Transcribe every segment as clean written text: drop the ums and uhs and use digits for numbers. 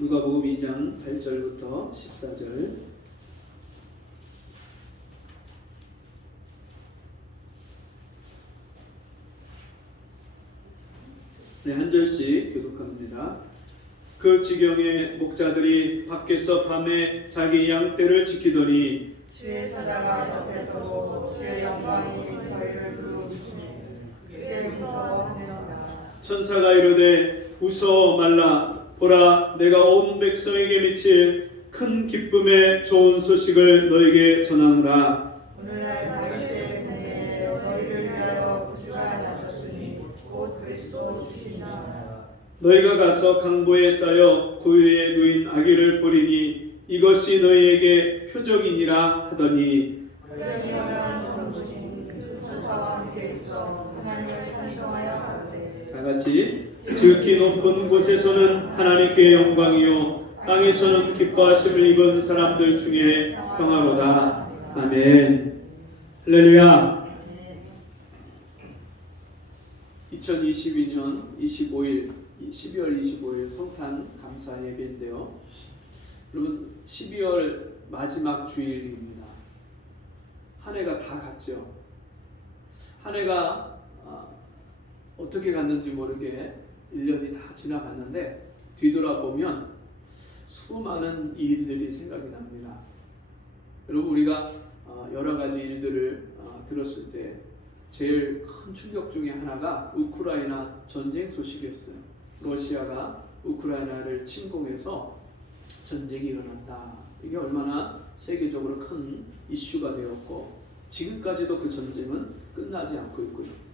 누가복음 2장 8절부터 14절. 네, 한 절씩 교독합니다. 그 지경에 목자들이 밖에서 밤에 자기 양떼를 지키더니 주의 사자가 곁에 서고 주의 영광이 저희를 두루비추니 그때 무서워하느니라. 천사가 이르되 웃어 말라. 보라, 내가 온 백성에게 미칠 큰 기쁨의 좋은 소식을 너에게 전하노라. 오늘날 다윗의 궁에 너희를 위하여 구주가 나셨으니 곧 그리스도 주시니라. 너희가 가서 강보에 쌓여 고요에 누인 아기를 보리니 이것이 너희에게 표적이니라 하더니 그러니까 전부신 그 천사와 함께 있어 하나님을 찬송하여 가로되 다같이 지극히 높은 곳에서는 하나님께 영광이요 땅에서는 기뻐하심을 입은 사람들 중에 평화로다. 아멘. 할렐루야. 2022년 12월 25일 성탄 감사 예배인데요. 여러분 12월 마지막 주일입니다. 한 해가 다 갔죠. 한 해가 어떻게 갔는지 모르게 1년이 다 지나갔는데 뒤돌아보면 수많은 일들이 생각이 납니다. 여러분 우리가 여러 가지 일들을 들었을 때 제일 큰 충격 중에 하나가 우크라이나 전쟁 소식이었어요. 러시아가 우크라이나를 침공해서 전쟁이 일어났다. 이게 얼마나 세계적으로 큰 이슈가 되었고 지금까지도 그 전쟁은 끝나지 않고 있고요.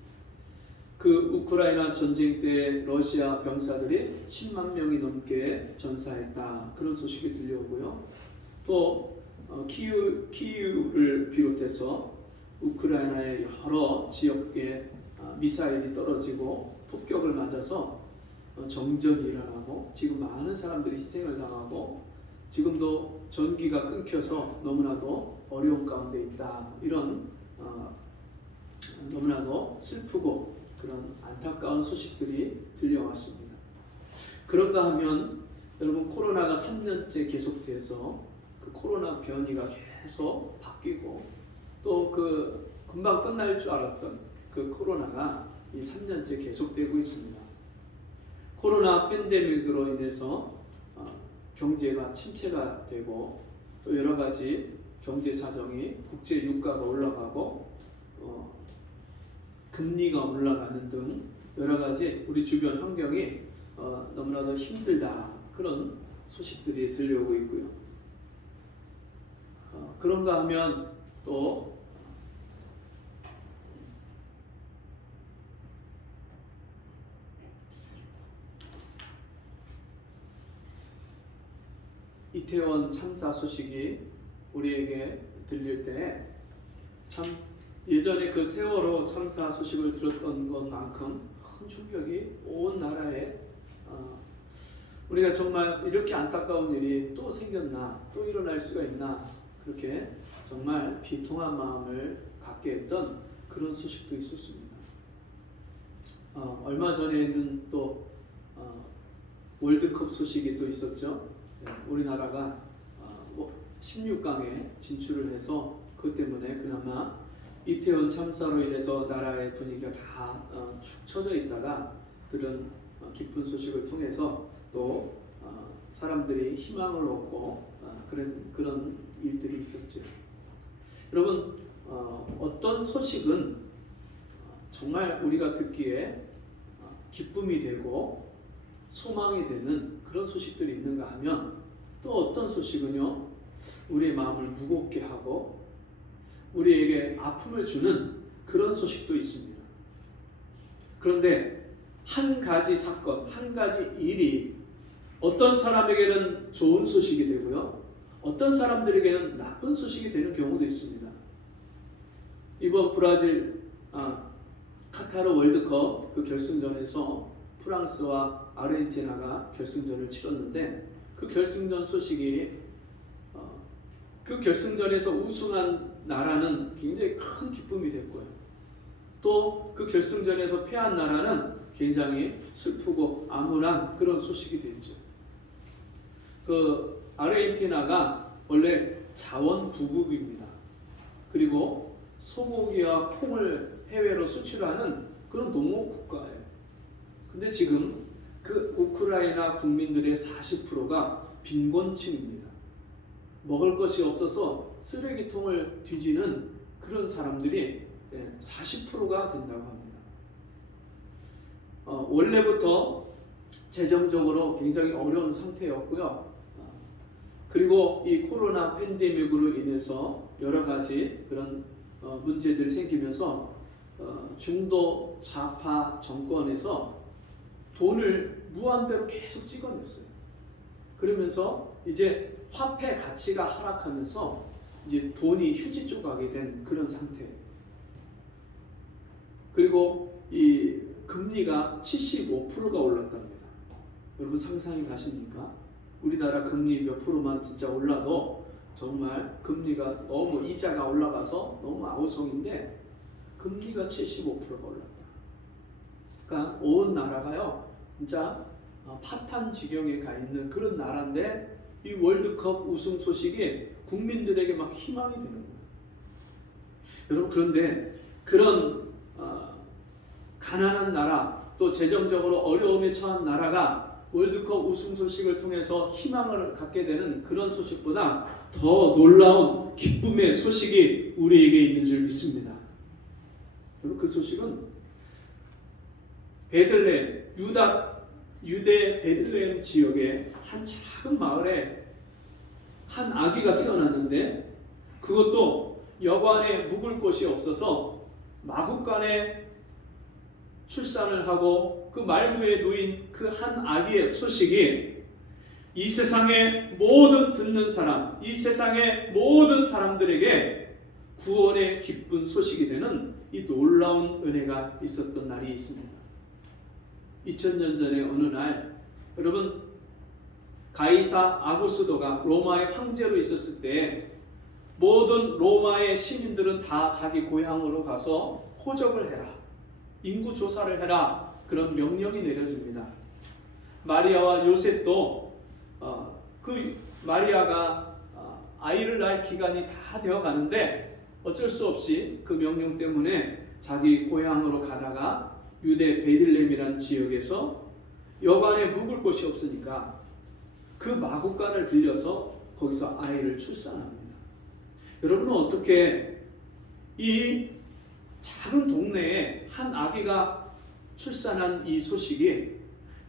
그 우크라이나 전쟁 때 러시아 병사들이 10만 명이 넘게 전사했다. 그런 소식이 들려오고요. 또 키이우를 비롯해서 우크라이나의 여러 지역에 미사일이 떨어지고 폭격을 맞아서 정전이 일어나고 지금 많은 사람들이 희생을 당하고 지금도 전기가 끊겨서 너무나도 어려운 가운데 있다. 이런 너무나도 슬프고 그런 안타까운 소식들이 들려왔습니다. 그런가 하면 여러분 코로나가 3년째 계속돼서 그 코로나 변이가 계속 바뀌고 또 그 금방 끝날 줄 알았던 그 코로나가 이 3년째 계속되고 있습니다. 코로나 팬데믹으로 인해서 경제가 침체가 되고 또 여러 가지 경제 사정이 국제 유가가 올라가고 금리가 올라가는 등 여러 가지 우리 주변 환경이 너무나도 힘들다. 그런 소식들이 들려오고 있고요. 그런가 하면 또 이태원 참사 소식이 우리에게 들릴 때 참 예전에 그 세월호 참사 소식을 들었던 것만큼 큰 충격이 온 나라에 우리가 정말 이렇게 안타까운 일이 또 생겼나, 또 일어날 수가 있나, 그렇게 정말 비통한 마음을 갖게 했던 그런 소식도 있었습니다. 얼마 전에는 또 월드컵 소식이 또 있었죠. 우리나라가 16강에 진출을 해서 그것 때문에 그나마 이태원 참사로 인해서 나라의 분위기가 다 축 처져 있다가 들은 기쁜 소식을 통해서 또 사람들이 희망을 얻고 그런 일들이 있었죠. 여러분 어떤 소식은 정말 우리가 듣기에 기쁨이 되고 소망이 되는 그런 소식들이 있는가 하면 또 어떤 소식은요 우리의 마음을 무겁게 하고 우리에게 아픔을 주는 그런 소식도 있습니다. 그런데 한 가지 사건, 한 가지 일이 어떤 사람에게는 좋은 소식이 되고요 어떤 사람들에게는 나쁜 소식이 되는 경우도 있습니다. 이번 브라질 카타르 월드컵 그 결승전에서 프랑스와 아르헨티나가 결승전을 치렀는데 그 결승전 소식이 그 결승전에서 우승한 나라는 굉장히 큰 기쁨이 됐고요. 또 그 결승전에서 패한 나라는 굉장히 슬프고 암울한 그런 소식이 됐죠. 그 아르헨티나가 원래 자원 부국입니다. 그리고 소고기와 콩을 해외로 수출하는 그런 농업 국가예요. 근데 지금 그 우크라이나 국민들의 40%가 빈곤층입니다. 먹을 것이 없어서 쓰레기통을 뒤지는 그런 사람들이 40%가 된다고 합니다. 원래부터 재정적으로 굉장히 어려운 상태였고요. 그리고 이 코로나 팬데믹으로 인해서 여러 가지 그런 문제들이 생기면서 중도 좌파 정권에서 돈을 무한대로 계속 찍어냈어요. 그러면서 이제 화폐 가치가 하락하면서 이제 돈이 휴지 조각이 된 그런 상태. 그리고 이 금리가 75%가 올랐답니다. 여러분 상상이 가십니까? 우리나라 금리 몇 프로만 진짜 올라도 정말 금리가 너무 이자가 올라가서 너무 아우성인데 금리가 75%가 올랐다. 그러니까 온 나라가요 진짜 파탄 지경에 가 있는 그런 나라인데 이 월드컵 우승 소식이 국민들에게 막 희망이 되는 거예요. 여러분 그런데 그런 가난한 나라 또 재정적으로 어려움에 처한 나라가 월드컵 우승 소식을 통해서 희망을 갖게 되는 그런 소식보다 더 놀라운 기쁨의 소식이 우리에게 있는 줄 믿습니다. 여러분 그 소식은 베들레헴 유대 베들레헴 지역의 한 작은 마을에 한 아기가 태어났는데 그것도 여관에 묵을 곳이 없어서 마국간에 출산을 하고 그 말구에 놓인 그 한 아기의 소식이 이 세상의 모든 듣는 사람, 이 세상의 모든 사람들에게 구원의 기쁜 소식이 되는 이 놀라운 은혜가 있었던 날이 있습니다. 2000년 전에 어느 날 여러분 가이사 아구스도가 로마의 황제로 있었을 때 모든 로마의 시민들은 다 자기 고향으로 가서 호적을 해라. 인구 조사를 해라. 그런 명령이 내려집니다. 마리아와 요셉도 그 마리아가 아이를 낳을 기간이 다 되어 가는데 어쩔 수 없이 그 명령 때문에 자기 고향으로 가다가 유대 베들레헴이라는 지역에서 여관에 묵을 곳이 없으니까 그 마구간을 빌려서 거기서 아이를 출산합니다. 여러분은 어떻게 이 작은 동네에 한 아기가 출산한 이 소식이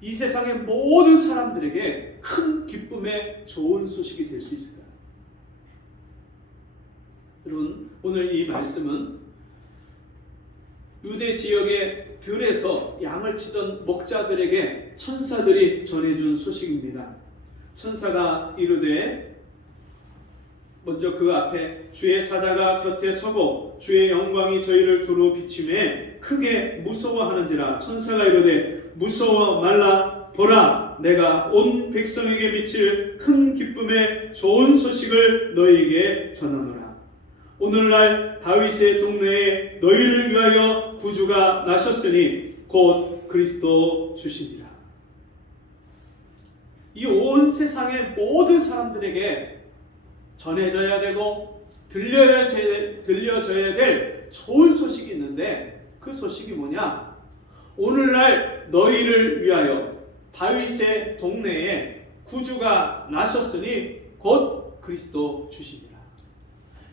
이 세상의 모든 사람들에게 큰 기쁨의 좋은 소식이 될 수 있을까요? 여러분 오늘 이 말씀은 유대 지역의 들에서 양을 치던 목자들에게 천사들이 전해준 소식입니다. 천사가 이르되 먼저 그 앞에 주의 사자가 곁에 서고 주의 영광이 저희를 두루 비추매 크게 무서워하는지라. 천사가 이르되 무서워 말라. 보라 내가 온 백성에게 미칠 큰 기쁨의 좋은 소식을 너희에게 전하노라. 오늘날 다윗의 동네에 너희를 위하여 구주가 나셨으니 곧 그리스도 주시니라. 이 온 세상의 모든 사람들에게 전해져야 되고 들려져야 될 좋은 소식이 있는데 그 소식이 뭐냐? 오늘날 너희를 위하여 다윗의 동네에 구주가 나셨으니 곧 그리스도 주시니라.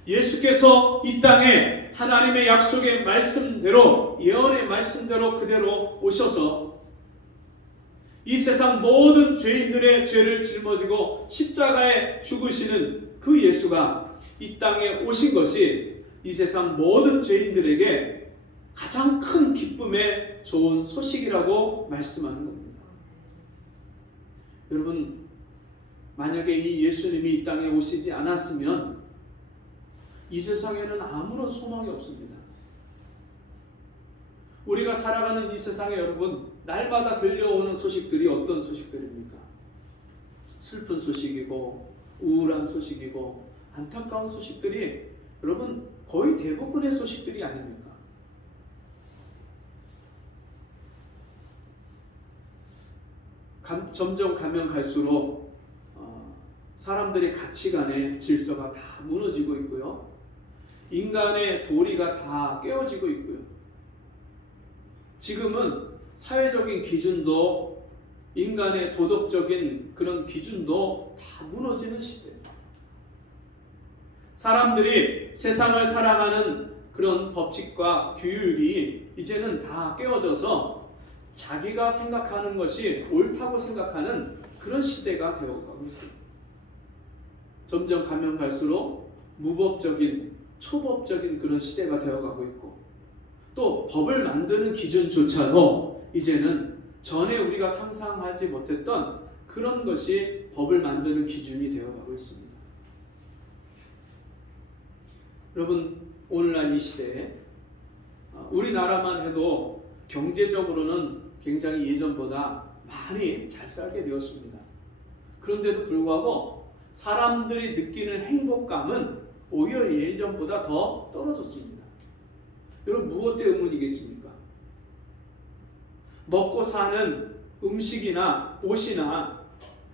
예수께서 이 땅에 하나님의 약속의 말씀대로 예언의 말씀대로 그대로 오셔서 이 세상 모든 죄인들의 죄를 짊어지고 십자가에 죽으시는 그 예수가 이 땅에 오신 것이 이 세상 모든 죄인들에게 가장 큰 기쁨의 좋은 소식이라고 말씀하는 겁니다. 여러분 만약에 이 예수님이 이 땅에 오시지 않았으면 이 세상에는 아무런 소망이 없습니다. 우리가 살아가는 이 세상에 여러분 날마다 들려오는 소식들이 어떤 소식들입니까? 슬픈 소식이고 우울한 소식이고 안타까운 소식들이 여러분 거의 대부분의 소식들이 아닙니까? 점점 가면 갈수록 사람들의 가치관의 질서가 다 무너지고 있고요. 인간의 도리가 다 깨어지고 있고요. 지금은 사회적인 기준도 인간의 도덕적인 그런 기준도 다 무너지는 시대예요. 사람들이 세상을 살아가는 그런 법칙과 규율이 이제는 다 깨어져서 자기가 생각하는 것이 옳다고 생각하는 그런 시대가 되어가고 있습니다. 점점 가면 갈수록 무법적인, 초법적인 그런 시대가 되어가고 있고, 또 법을 만드는 기준조차도 이제는 전에 우리가 상상하지 못했던 그런 것이 법을 만드는 기준이 되어가고 있습니다. 여러분, 오늘날 이 시대에 우리나라만 해도 경제적으로는 굉장히 예전보다 많이 잘 살게 되었습니다. 그런데도 불구하고 사람들이 느끼는 행복감은 오히려 예전보다 더 떨어졌습니다. 여러분, 무엇 때문이겠습니까? 먹고 사는 음식이나 옷이나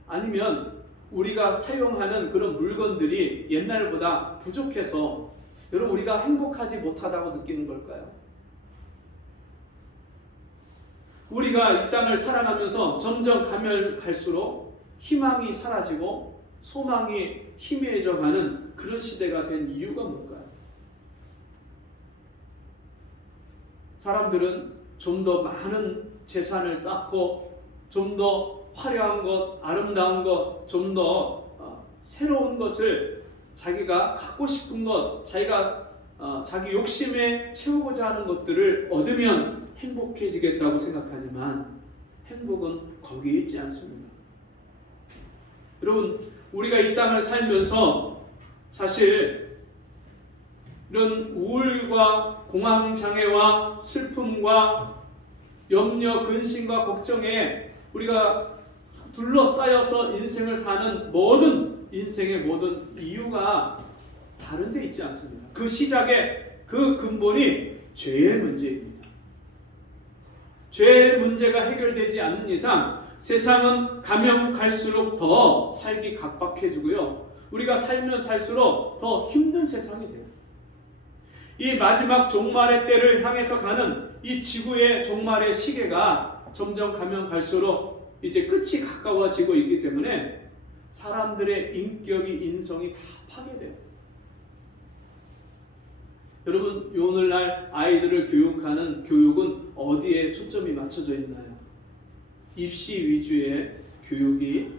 아니면 우리가 사용하는 그런 물건들이 옛날보다 부족해서 여러분, 우리가 행복하지 못하다고 느끼는 걸까요? 우리가 이 땅을 살아가면서 점점 가면 갈수록 희망이 사라지고 소망이 희미해져가는 그런 시대가 된 이유가 뭘까요? 사람들은 좀 더 많은 재산을 쌓고 좀 더 화려한 것, 아름다운 것, 좀 더 새로운 것을 자기가 갖고 싶은 것, 자기가 자기 욕심에 채우고자 하는 것들을 얻으면 행복해지겠다고 생각하지만 행복은 거기에 있지 않습니다. 여러분, 우리가 이 땅을 살면서 사실 이런 우울과 공황장애와 슬픔과 염려, 근심과 걱정에 우리가 둘러싸여서 인생을 사는 인생의 모든 이유가 다른 데 있지 않습니다. 그 시작의 그 근본이 죄의 문제입니다. 죄의 문제가 해결되지 않는 이상 세상은 가면 갈수록 더 살기 각박해지고요. 우리가 살면 살수록 더 힘든 세상이 돼요. 이 마지막 종말의 때를 향해서 가는 이 지구의 종말의 시계가 점점 가면 갈수록 이제 끝이 가까워지고 있기 때문에 사람들의 인격이, 인성이 다 파괴돼요. 여러분, 오늘날 아이들을 교육하는 교육은 어디에 초점이 맞춰져 있나요? 입시 위주의 교육이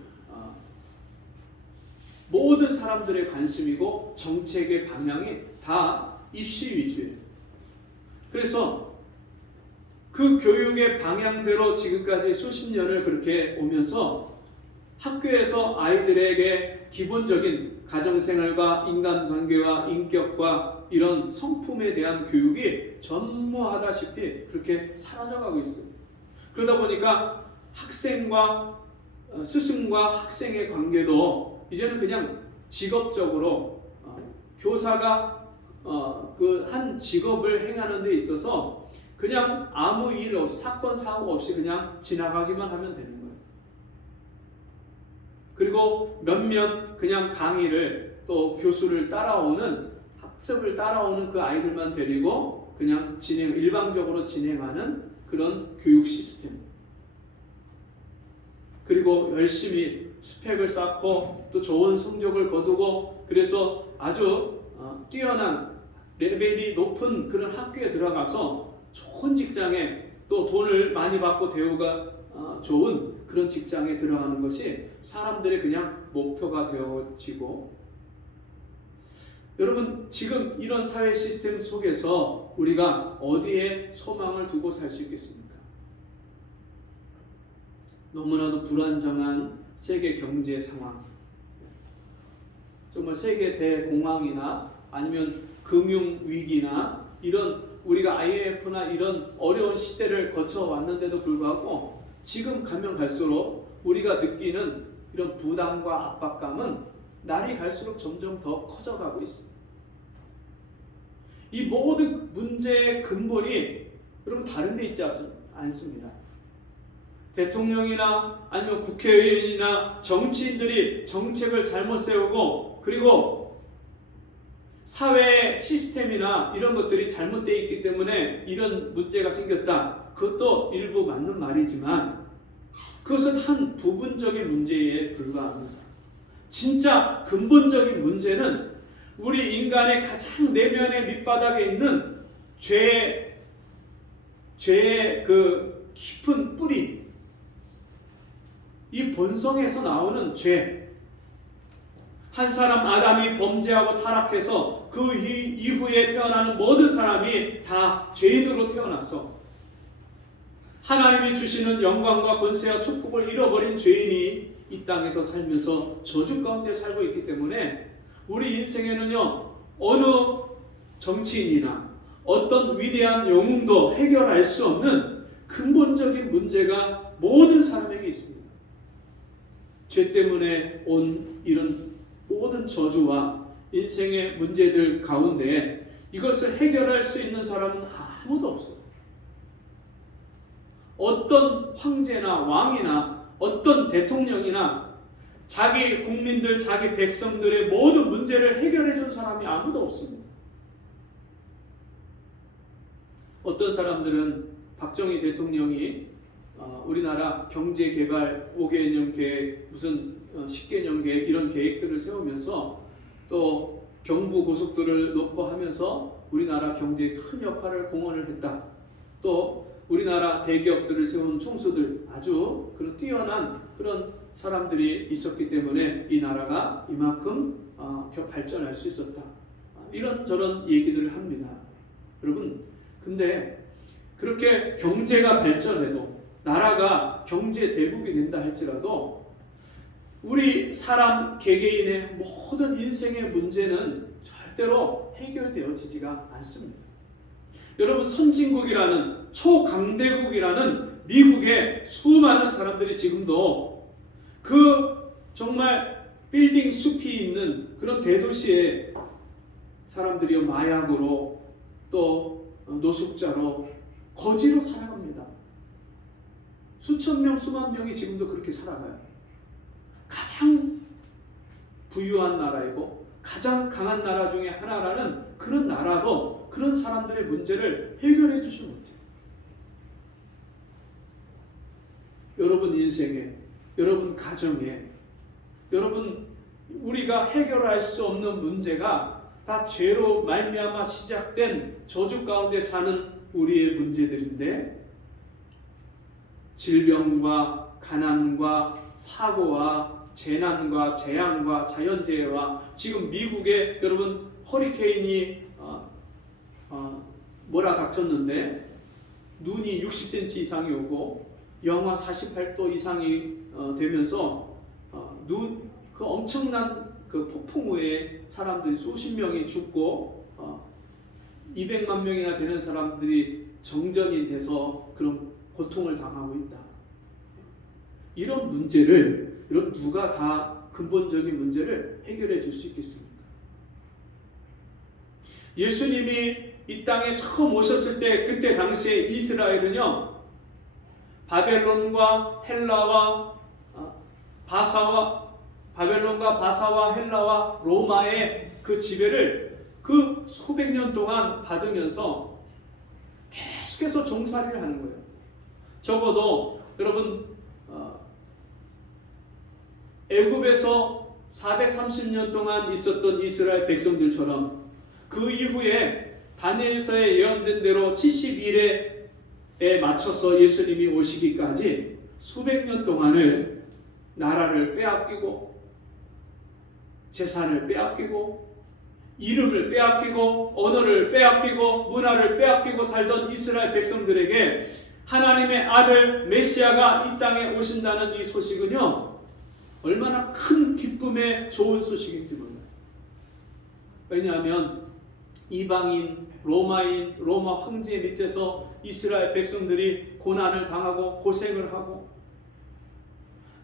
모든 사람들의 관심이고 정책의 방향이 다 입시 위주예요. 그래서 그 교육의 방향대로 지금까지 수십 년을 그렇게 오면서 학교에서 아이들에게 기본적인 가정생활과 인간관계와 인격과 이런 성품에 대한 교육이 전무하다시피 그렇게 사라져가고 있어요. 그러다 보니까 학생과 스승과 학생의 관계도 이제는 그냥 직업적으로 교사가 그 한 직업을 행하는 데 있어서 그냥 아무 일 없이, 사건 사고 없이 그냥 지나가기만 하면 되는 거예요. 그리고 몇몇 그냥 강의를 또 교수를 따라오는, 학습을 따라오는 그 아이들만 데리고 그냥 일방적으로 진행하는 그런 교육 시스템. 그리고 열심히 스펙을 쌓고 또 좋은 성적을 거두고 그래서 아주 뛰어난 레벨이 높은 그런 학교에 들어가서 좋은 직장에 또 돈을 많이 받고 대우가 좋은 그런 직장에 들어가는 것이 사람들의 그냥 목표가 되어지고, 여러분, 지금 이런 사회 시스템 속에서 우리가 어디에 소망을 두고 살 수 있겠습니까? 너무나도 불안정한 세계 경제 상황, 정말 세계 대공황이나 아니면 금융 위기나 이런 우리가 IMF나 이런 어려운 시대를 거쳐왔는데도 불구하고 지금 가면 갈수록 우리가 느끼는 이런 부담과 압박감은 날이 갈수록 점점 더 커져가고 있습니다. 이 모든 문제의 근본이 여러분 다른 데 있지 않습니다. 대통령이나 아니면 국회의원이나 정치인들이 정책을 잘못 세우고 그리고 사회 시스템이나 이런 것들이 잘못되어 있기 때문에 이런 문제가 생겼다. 그것도 일부 맞는 말이지만 그것은 한 부분적인 문제에 불과합니다. 진짜 근본적인 문제는 우리 인간의 가장 내면의 밑바닥에 있는 죄의 그 깊은 뿌리, 이 본성에서 나오는 죄. 한 사람 아담이 범죄하고 타락해서 그 이후에 태어나는 모든 사람이 다 죄인으로 태어나서 하나님이 주시는 영광과 권세와 축복을 잃어버린 죄인이 이 땅에서 살면서 저주 가운데 살고 있기 때문에 우리 인생에는요, 어느 정치인이나 어떤 위대한 영웅도 해결할 수 없는 근본적인 문제가 모든 사람에게 있습니다. 죄 때문에 온 이런 모든 저주와 인생의 문제들 가운데 이것을 해결할 수 있는 사람은 아무도 없어요. 어떤 황제나 왕이나 어떤 대통령이나 자기 국민들, 자기 백성들의 모든 문제를 해결해 준 사람이 아무도 없습니다. 어떤 사람들은 박정희 대통령이 우리나라 경제개발 5개년 계획, 무슨 10개년 계획 이런 계획들을 세우면서 또 경부고속도로를 놓고 하면서 우리나라 경제에 큰 역할을 공헌을 했다. 또 우리나라 대기업들을 세운 총수들, 아주 그런 뛰어난 그런 사람들이 있었기 때문에 이 나라가 이만큼 발전할 수 있었다. 이런저런 얘기들을 합니다. 여러분, 근데 그렇게 경제가 발전해도 나라가 경제 대국이 된다 할지라도 우리 사람 개개인의 모든 인생의 문제는 절대로 해결되어지지가 않습니다. 여러분, 선진국이라는 초강대국이라는 미국의 수많은 사람들이 지금도 그 정말 빌딩 숲이 있는 그런 대도시에 사람들이 마약으로 또 노숙자로 거지로 살아갑니다. 수천 명, 수만 명이 지금도 그렇게 살아가요. 가장 부유한 나라이고 가장 강한 나라 중에 하나라는 그런 나라도 그런 사람들의 문제를 해결해 주지 못해요. 여러분 인생에, 여러분 가정에, 여러분 우리가 해결할 수 없는 문제가 다 죄로 말미암아 시작된 저주 가운데 사는 우리의 문제들인데, 질병과 가난과 사고와 재난과 재앙과 자연재해와 지금 미국에 여러분 허리케인이 몰아닥쳤는데 눈이 60cm 이상이 오고 영하 48도 이상이 되면서 그 엄청난 그 폭풍우에 사람들이 수십 명이 죽고 200만 명이나 되는 사람들이 정전이 돼서 그런 고통을 당하고 있다. 이런 문제를 여러분 누가 다 근본적인 문제를 해결해 줄 수 있겠습니까? 예수님이 이 땅에 처음 오셨을 때 그때 당시에 이스라엘은요, 바벨론과 바사와 헬라와 로마의 그 지배를 그 수백 년 동안 받으면서 계속해서 종살이를 하는 거예요. 적어도 여러분 애굽에서 430년 동안 있었던 이스라엘 백성들처럼 그 이후에 다니엘서에 예언된 대로 70일에 맞춰서 예수님이 오시기까지 수백 년 동안을 나라를 빼앗기고 재산을 빼앗기고 이름을 빼앗기고 언어를 빼앗기고 문화를 빼앗기고 살던 이스라엘 백성들에게 하나님의 아들 메시아가 이 땅에 오신다는 이 소식은요, 얼마나 큰 기쁨의 좋은 소식인지 몰라요. 왜냐하면 이방인, 로마인, 로마 황제 밑에서 이스라엘 백성들이 고난을 당하고 고생을 하고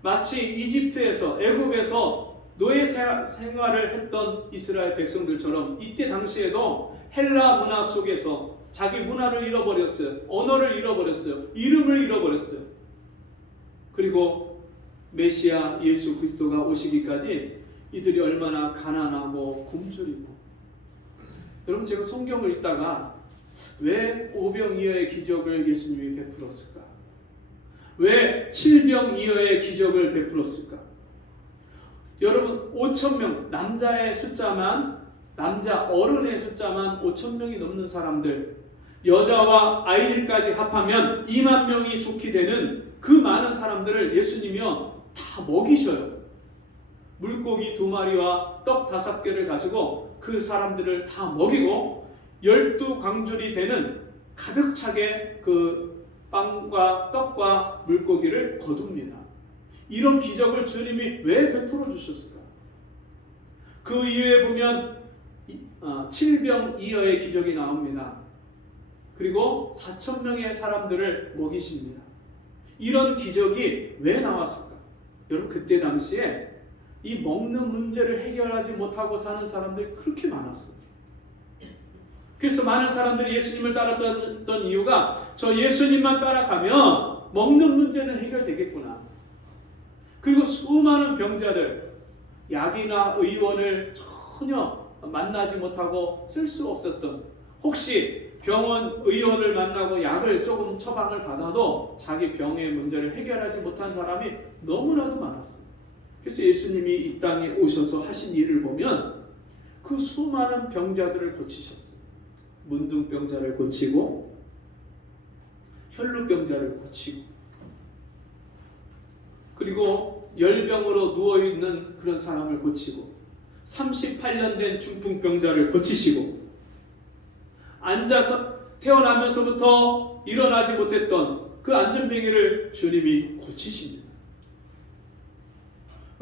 마치 이집트에서 애굽에서 노예 생활을 했던 이스라엘 백성들처럼 이때 당시에도 헬라 문화 속에서 자기 문화를 잃어버렸어요. 언어를 잃어버렸어요. 이름을 잃어버렸어요. 그리고 메시아 예수 그리스도가 오시기까지 이들이 얼마나 가난하고 굶주리고. 여러분, 제가 성경을 읽다가 왜 오병이어의 기적을 예수님이 베풀었을까? 왜 칠병이어의 기적을 베풀었을까? 여러분, 5,000명, 남자의 숫자만, 남자 어른의 숫자만 5,000명이 넘는 사람들, 여자와 아이들까지 합하면 2만 명이 좋게 되는 그 많은 사람들을 예수님이요 다 먹이셔요. 물고기 2마리와 떡 5개를 가지고 그 사람들을 다 먹이고 12광줄이 되는 가득 차게 그 빵과 떡과 물고기를 거둡니다. 이런 기적을 주님이 왜 베풀어 주셨을까? 그 이후에 보면 칠병이어의 기적이 나옵니다. 그리고 4,000명의 사람들을 먹이십니다. 이런 기적이 왜 나왔을까? 여러분, 그때 당시에 이 먹는 문제를 해결하지 못하고 사는 사람들이 그렇게 많았어요. 그래서 많은 사람들이 예수님을 따랐던 이유가 저 예수님만 따라가면 먹는 문제는 해결되겠구나. 그리고 수많은 병자들, 약이나 의원을 전혀 만나지 못하고 쓸 수 없었던, 혹시 병원 의원을 만나고 약을 조금 처방을 받아도 자기 병의 문제를 해결하지 못한 사람이 너무나도 많았어요. 그래서 예수님이 이 땅에 오셔서 하신 일을 보면 그 수많은 병자들을 고치셨어요. 문둥병자를 고치고 혈루병자를 고치고, 그리고 열병으로 누워있는 그런 사람을 고치고, 38년 된 중풍병자를 고치시고, 앉아서 태어나면서부터 일어나지 못했던 그 안전뱅이를 주님이 고치십니다.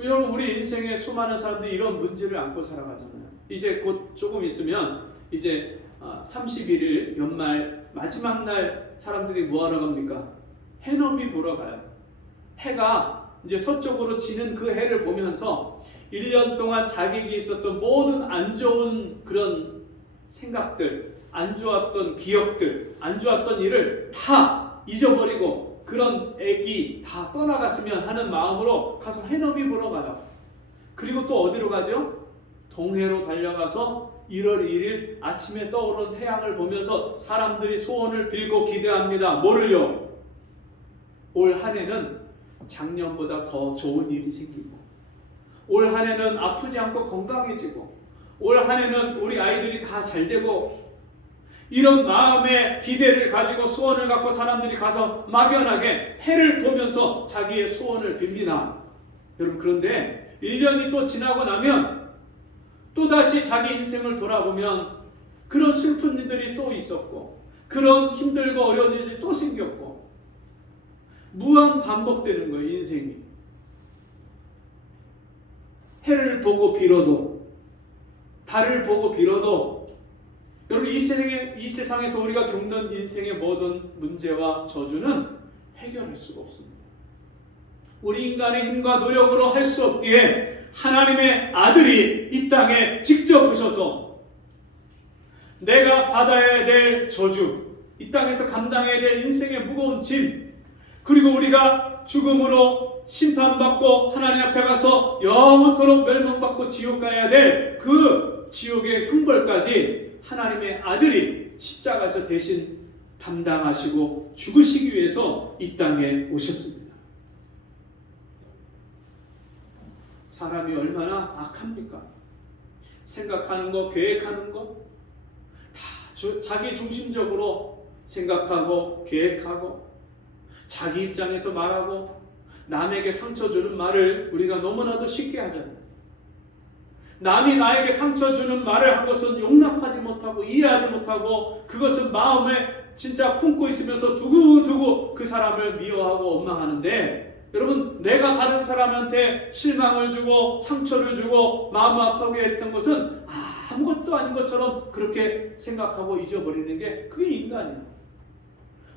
여러분, 우리 인생에 수많은 사람들이 이런 문제를 안고 살아가잖아요. 이제 곧 조금 있으면 이제 31일 연말 마지막 날 사람들이 뭐하러 갑니까? 해넘이 보러 가요. 해가 이제 서쪽으로 지는 그 해를 보면서 1년 동안 자기에게 있었던 모든 안 좋은 그런 생각들, 안 좋았던 기억들, 안 좋았던 일을 다 잊어버리고 그런 애기 다 떠나갔으면 하는 마음으로 가서 해넘이 보러 가요. 그리고 또 어디로 가죠? 동해로 달려가서 1월 1일 아침에 떠오르는 태양을 보면서 사람들이 소원을 빌고 기대합니다. 뭐를요? 올 한 해는 작년보다 더 좋은 일이 생기고, 올 한 해는 아프지 않고 건강해지고, 올 한 해는 우리 아이들이 다 잘 되고, 이런 마음의 기대를 가지고 소원을 갖고 사람들이 가서 막연하게 해를 보면서 자기의 소원을 빕니다. 여러분, 그런데 1년이 또 지나고 나면 또다시 자기 인생을 돌아보면 그런 슬픈 일들이 또 있었고, 그런 힘들고 어려운 일이 또 생겼고, 무한 반복되는 거예요, 인생이. 해를 보고 빌어도, 달을 보고 빌어도, 여러분, 이 세상에서 우리가 겪는 인생의 모든 문제와 저주는 해결할 수가 없습니다. 우리 인간의 힘과 노력으로 할 수 없기에 하나님의 아들이 이 땅에 직접 오셔서 내가 받아야 될 저주, 이 땅에서 감당해야 될 인생의 무거운 짐, 그리고 우리가 죽음으로 심판받고 하나님 앞에 가서 영원토록 멸망받고 지옥 가야 될 그 지옥의 형벌까지 하나님의 아들이 십자가에서 대신 담당하시고 죽으시기 위해서 이 땅에 오셨습니다. 사람이 얼마나 악합니까? 생각하는 거, 계획하는 거 다 자기 중심적으로 생각하고 계획하고, 자기 입장에서 말하고, 남에게 상처 주는 말을 우리가 너무나도 쉽게 하잖아요. 남이 나에게 상처 주는 말을 한 것은 용납하지 못하고 이해하지 못하고 그것은 마음에 진짜 품고 있으면서 두고두고 그 사람을 미워하고 원망하는데, 여러분, 내가 다른 사람한테 실망을 주고 상처를 주고 마음 아프게 했던 것은 아무것도 아닌 것처럼 그렇게 생각하고 잊어버리는 게 그게 인간이에요.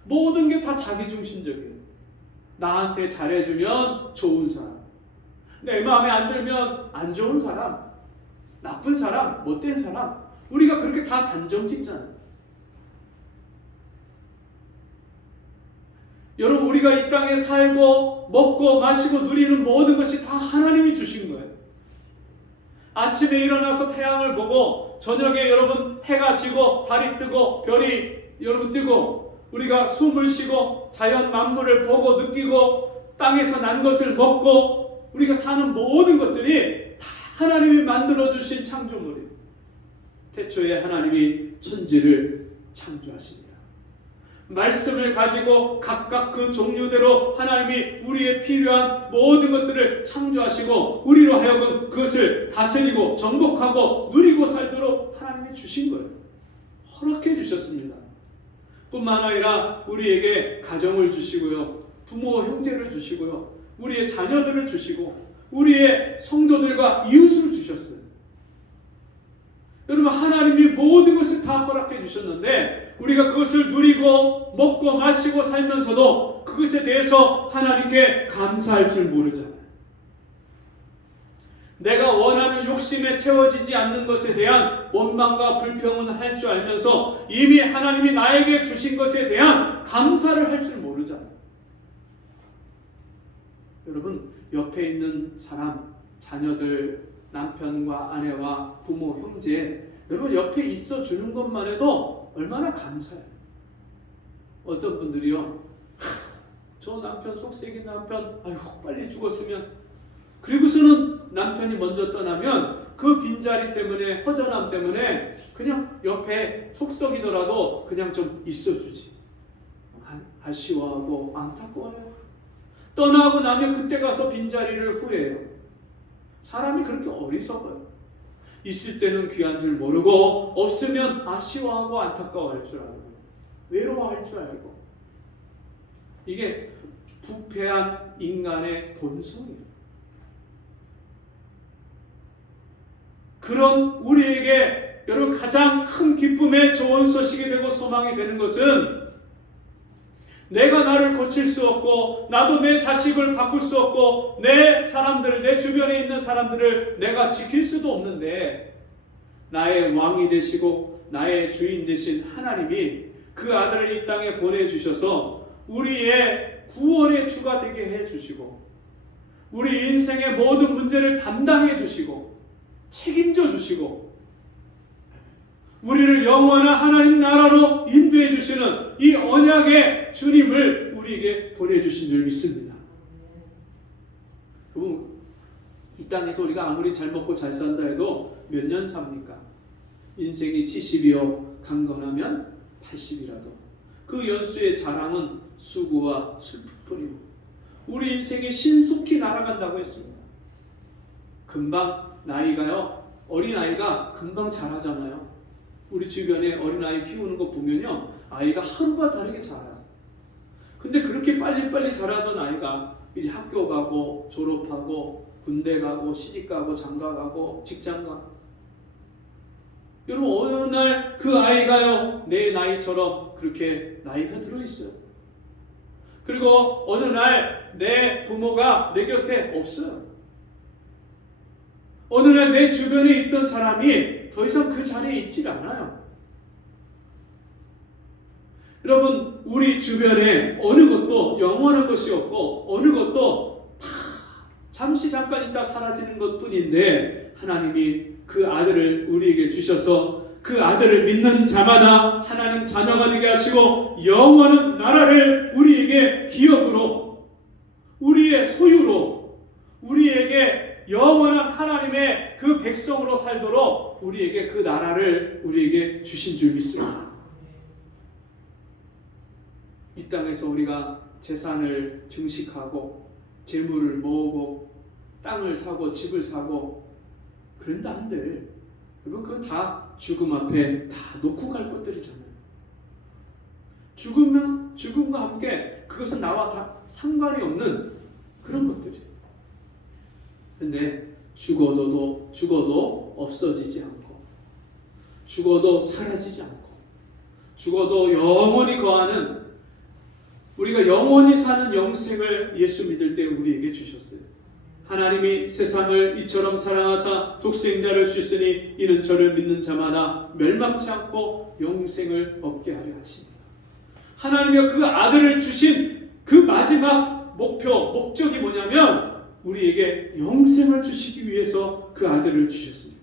모든 게 다 자기중심적이에요. 나한테 잘해주면 좋은 사람, 내 마음에 안 들면 안 좋은 사람, 나쁜 사람, 못된 사람, 우리가 그렇게 다 단정 짓잖아요. 여러분, 우리가 이 땅에 살고 먹고 마시고 누리는 모든 것이 다 하나님이 주신 거예요. 아침에 일어나서 태양을 보고 저녁에 여러분 해가 지고 달이 뜨고 별이 여러분 뜨고 우리가 숨을 쉬고 자연 만물을 보고 느끼고 땅에서 난 것을 먹고 우리가 사는 모든 것들이 다 하나님이 만들어주신 창조물이에요. 태초에 하나님이 천지를 창조하십니다. 말씀을 가지고 각각 그 종류대로 하나님이 우리의 필요한 모든 것들을 창조하시고 우리로 하여금 그것을 다스리고 정복하고 누리고 살도록 하나님이 주신 거예요. 허락해 주셨습니다. 뿐만 아니라 우리에게 가정을 주시고요, 부모 형제를 주시고요, 우리의 자녀들을 주시고 우리의 성도들과 이웃을 주셨어요. 여러분, 하나님이 모든 것을 다 허락해 주셨는데 우리가 그것을 누리고 먹고 마시고 살면서도 그것에 대해서 하나님께 감사할 줄 모르잖아요. 내가 원하는 욕심에 채워지지 않는 것에 대한 원망과 불평은 할 줄 알면서 이미 하나님이 나에게 주신 것에 대한 감사를 할 줄 모르잖아요. 여러분, 옆에 있는 사람, 자녀들, 남편과 아내와 부모, 형제, 여러분 옆에 있어 주는 것만 해도 얼마나 감사해요. 어떤 분들이요, 저 남편 속색인 남편, 아유 빨리 죽었으면, 그리고서는 남편이 먼저 떠나면 그 빈자리 때문에, 허전함 때문에 그냥 옆에 속썩이더라도 그냥 좀 있어주지. 아쉬워하고 안타까워요. 떠나고 나면 그때 가서 빈자리를 후회해요. 사람이 그렇게 어리석어요. 있을 때는 귀한 줄 모르고 없으면 아쉬워하고 안타까워할 줄 알고 외로워할 줄 알고. 이게 부패한 인간의 본성이에요. 그런 우리에게 여러분 가장 큰 기쁨의 좋은 소식이 되고 소망이 되는 것은 내가 나를 고칠 수 없고 나도 내 자식을 바꿀 수 없고 내 사람들, 내 주변에 있는 사람들을 내가 지킬 수도 없는데 나의 왕이 되시고 나의 주인 되신 하나님이 그 아들을 이 땅에 보내주셔서 우리의 구원의 주가 되게 해주시고 우리 인생의 모든 문제를 담당해 주시고 책임져 주시고 우리를 영원한 하나님 나라로 인도해 주시는 이 언약의 주님을 우리에게 보내주신 줄 믿습니다. 여러분, 이 땅에서 우리가 아무리 잘 먹고 잘 산다 해도 몇 년 삽니까? 인생이 70이요 강건하면 80이라도 그 연수의 자랑은 수고와 슬픔뿐이고 우리 인생이 신속히 날아간다고 했습니다. 금방 나이가요, 어린아이가 금방 자라잖아요. 우리 주변에 어린아이 키우는 거 보면요, 아이가 하루가 다르게 자라요. 근데 그렇게 빨리빨리 자라던 아이가 이제 학교 가고 졸업하고 군대 가고 시집 가고 장가 가고 직장 가고, 여러분 어느 날 그 아이가요 내 나이처럼 그렇게 나이가 들어있어요. 그리고 어느 날 내 부모가 내 곁에 없어요. 어느 날 내 주변에 있던 사람이 더 이상 그 자리에 있질 않아요. 여러분, 우리 주변에 어느 것도 영원한 것이 없고 어느 것도 다 잠시 잠깐 있다 사라지는 것뿐인데 하나님이 그 아들을 우리에게 주셔서 그 아들을 믿는 자마다 하나님 자녀가 되게 하시고 영원한 나라를 우리에게 기업으로, 우리의 소유로, 우리에게 영원한 하나님의 그 백성으로 살도록 우리에게 그 나라를 우리에게 주신 줄 믿습니다. 이 땅에서 우리가 재산을 증식하고 재물을 모으고 땅을 사고 집을 사고 그런다 한들 여러분 그건 다 죽음 앞에 다 놓고 갈 것들이잖아요. 죽으면 죽음과 함께 그것은 나와 다 상관이 없는 그런 것들이에요. 근데 죽어도 없어지지 않고 죽어도 사라지지 않고 죽어도 영원히 거하는, 우리가 영원히 사는 영생을 예수 믿을 때 우리에게 주셨어요. 하나님이 세상을 이처럼 사랑하사 독생자를 주시니 이는 저를 믿는 자마다 멸망치 않고 영생을 얻게 하려 하십니다. 하나님이 그 아들을 주신 그 마지막 목적이 뭐냐면 우리에게 영생을 주시기 위해서 그 아들을 주셨습니다.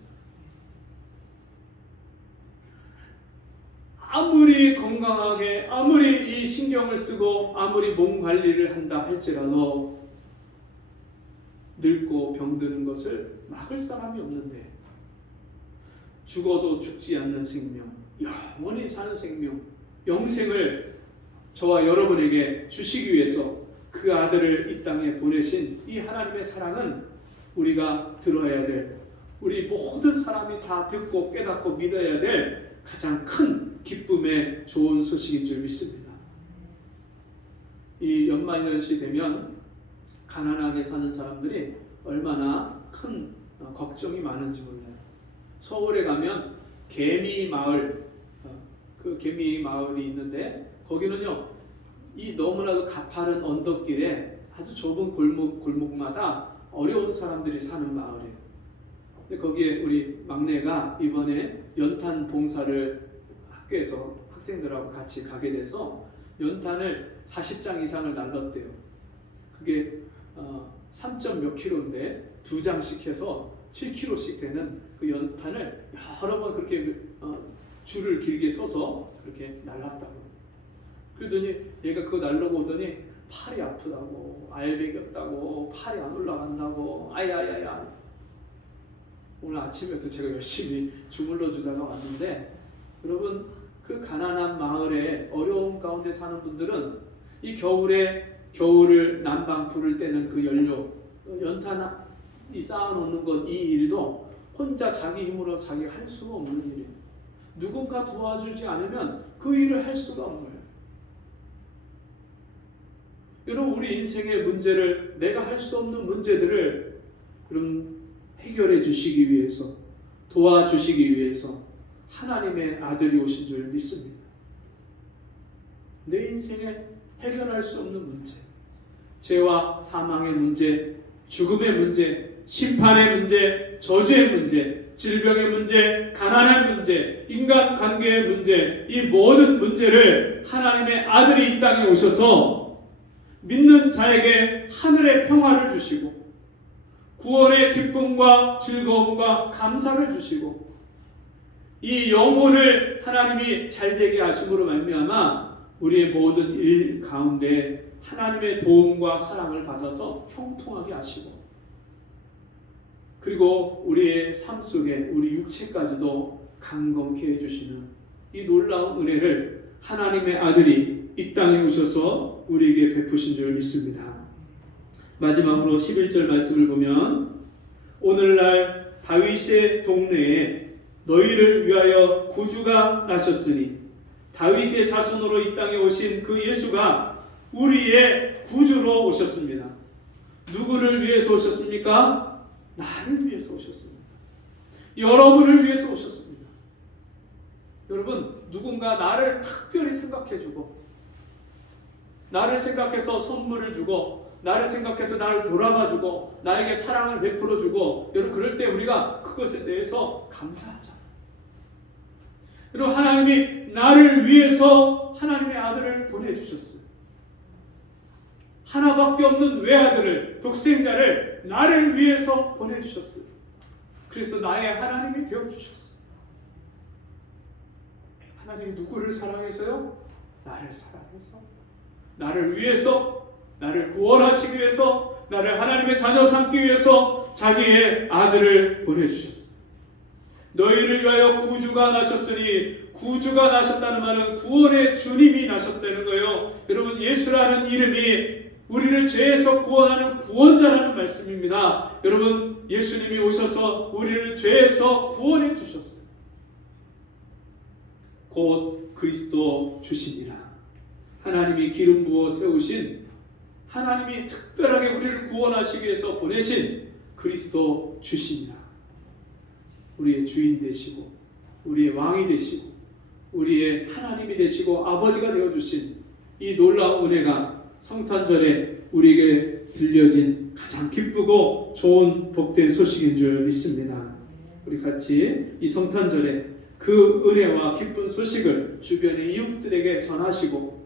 아무리 건강하게, 아무리 이 신경을 쓰고, 아무리 몸 관리를 한다 할지라도 늙고 병드는 것을 막을 사람이 없는데, 죽어도 죽지 않는 생명, 영원히 사는 생명, 영생을 저와 여러분에게 주시기 위해서 그 아들을 이 땅에 보내신 이 하나님의 사랑은 우리가 들어야 될, 우리 모든 사람이 다 듣고 깨닫고 믿어야 될 가장 큰 기쁨의 좋은 소식인 줄 믿습니다. 이 연말연시 되면 가난하게 사는 사람들이 얼마나 큰 걱정이 많은지 몰라요. 서울에 가면 개미 마을, 그 개미 마을이 있는데 거기는요, 이 너무나도 가파른 언덕길에 아주 좁은 골목마다 어려운 사람들이 사는 마을이에요. 근데 거기에 우리 막내가 이번에 연탄 봉사를 학교에서 학생들하고 같이 가게 돼서 연탄을 40장 이상을 날랐대요. 그게 3점 몇 킬로인데 2장씩 해서 7kg씩 되는 그 연탄을 여러 번 그렇게 줄을 길게 서서 그렇게 날랐다고. 그러더니 얘가 그거 날르고 오더니 팔이 아프다고, 알배겼다고, 팔이 안 올라간다고, 아야야야. 오늘 아침에도 제가 열심히 주물러 주다가 왔는데, 여러분, 그 가난한 마을에 어려움 가운데 사는 분들은 이 겨울을 난방 불을 때는 그 연료, 연탄 이 쌓아놓는 것, 이 일도 혼자 자기 힘으로 자기가 할 수가 없는 일이에요. 누군가 도와주지 않으면 그 일을 할 수가 없는 거예요. 여러분, 우리 인생의 문제를, 내가 할 수 없는 문제들을 여러분 해결해 주시기 위해서, 도와주시기 위해서 하나님의 아들이 오신 줄 믿습니다. 내 인생에 해결할 수 없는 문제, 죄와 사망의 문제, 죽음의 문제, 심판의 문제, 저주의 문제, 질병의 문제, 가난의 문제, 인간관계의 문제, 이 모든 문제를 하나님의 아들이 이 땅에 오셔서 믿는 자에게 하늘의 평화를 주시고 구원의 기쁨과 즐거움과 감사를 주시고 이 영혼을 하나님이 잘되게 하심으로 말미암아 우리의 모든 일 가운데 하나님의 도움과 사랑을 받아서 형통하게 하시고, 그리고 우리의 삶 속에 우리 육체까지도 강건케 해주시는 이 놀라운 은혜를 하나님의 아들이 이 땅에 오셔서 우리에게 베푸신 줄 믿습니다. 마지막으로 11절 말씀을 보면, 오늘날 다윗의 동네에 너희를 위하여 구주가 나셨으니, 다윗의 자손으로 이 땅에 오신 그 예수가 우리의 구주로 오셨습니다. 누구를 위해서 오셨습니까? 나를 위해서 오셨습니다. 여러분을 위해서 오셨습니다. 여러분, 누군가 나를 특별히 생각해주고, 나를 생각해서 선물을 주고, 나를 생각해서 나를 돌아봐주고, 나에게 사랑을 베풀어주고, 여러분, 그럴 때 우리가 그것에 대해서 감사하잖아요. 여러분, 하나님이 나를 위해서 하나님의 아들을 보내주셨어요. 하나밖에 없는 외아들을, 독생자를 나를 위해서 보내주셨어요. 그래서 나의 하나님이 되어주셨어요. 하나님이 누구를 사랑해서요? 나를 사랑해서, 나를 위해서, 나를 구원하시기 위해서, 나를 하나님의 자녀 삼기 위해서 자기의 아들을 보내주셨어요. 너희를 위하여 구주가 나셨으니, 구주가 나셨다는 말은 구원의 주님이 나셨다는 거예요. 여러분, 예수라는 이름이 우리를 죄에서 구원하는 구원자라는 말씀입니다. 여러분, 예수님이 오셔서 우리를 죄에서 구원해 주셨어요. 곧 그리스도 주시니라. 하나님이 기름 부어 세우신, 하나님이 특별하게 우리를 구원하시기 위해서 보내신 그리스도 주시니라. 우리의 주인 되시고, 우리의 왕이 되시고, 우리의 하나님이 되시고 아버지가 되어주신 이 놀라운 은혜가 성탄절에 우리에게 들려진 가장 기쁘고 좋은 복된 소식인 줄 믿습니다. 우리 같이 이 성탄절에 그 은혜와 기쁜 소식을 주변의 이웃들에게 전하시고,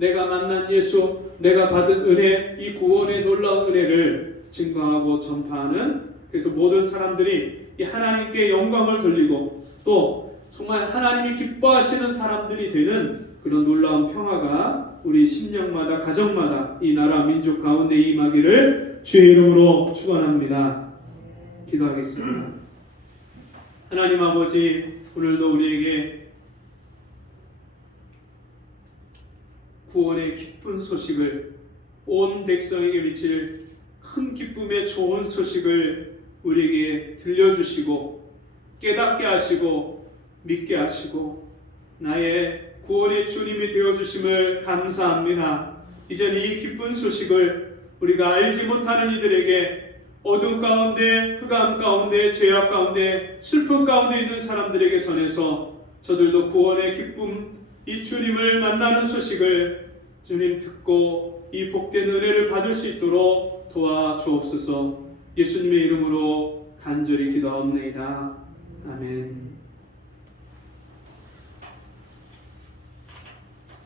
내가 만난 예수, 내가 받은 은혜, 이 구원의 놀라운 은혜를 증거하고 전파하는, 그래서 모든 사람들이 이 하나님께 영광을 돌리고 또 정말 하나님이 기뻐하시는 사람들이 되는 그런 놀라운 평화가 우리 심령마다 가정마다 이 나라 민족 가운데 임하기를 주의 이름으로 축원합니다. 기도하겠습니다. 하나님 아버지, 오늘도 우리에게 구원의 기쁜 소식을, 온 백성에게 미칠 큰 기쁨의 좋은 소식을 우리에게 들려주시고 깨닫게 하시고 믿게 하시고 나의 구원의 주님이 되어주심을 감사합니다. 이젠 이 기쁜 소식을 우리가 알지 못하는 이들에게, 어둠 가운데, 흑암 가운데, 죄악 가운데, 슬픔 가운데 있는 사람들에게 전해서 저들도 구원의 기쁨, 이 주님을 만나는 소식을 주님 듣고 이 복된 은혜를 받을 수 있도록 도와주옵소서. 예수님의 이름으로 간절히 기도하옵나이다. 아멘.